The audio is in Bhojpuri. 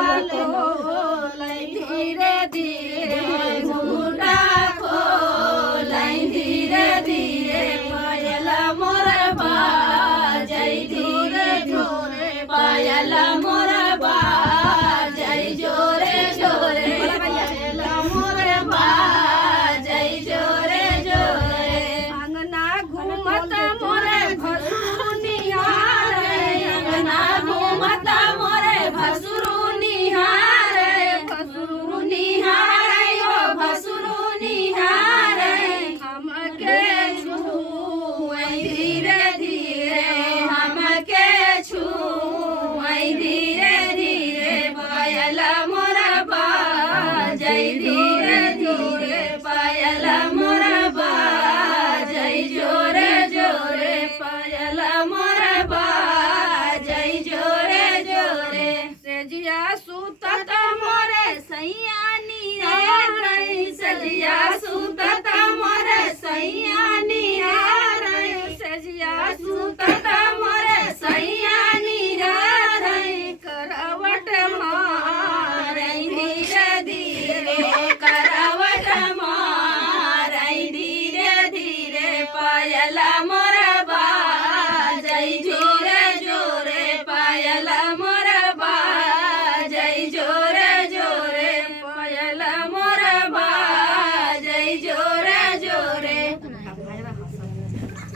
खोलै धीरे धीरे घुंघटा खोलै धीरे धीरे पायल मोर बाजै धीरे जोरे पायल मोर बाजै जोरे जोरे पायल मोर बाजै जोरे जोरे अंगना घूमत मोरे भसुरु निहारे अंगना घूमत मोरे भसुरु निहारे भसुरु निहारे हो भसुरु निहारे हमके छुए धीरे धीरे हमके छुए धीरे धीरे पायल मोर बाजै धीरे धीरे पायल मोर बाजै जोरे जोरे पायल मोर बाजै जोरे जोरे सजिया सुतत मोरे सैया निहारै सजिया सुतत मोरे सैया निहारै सजिया सुतत मोरे सैया निहारै करवट मारै धीरे धीरे करवट मारै धीरे धीरे पायल मोर बाजै जोरे जोरे पायल मोर बाजै जोरे जोरे पायल मोर बाजै जोरे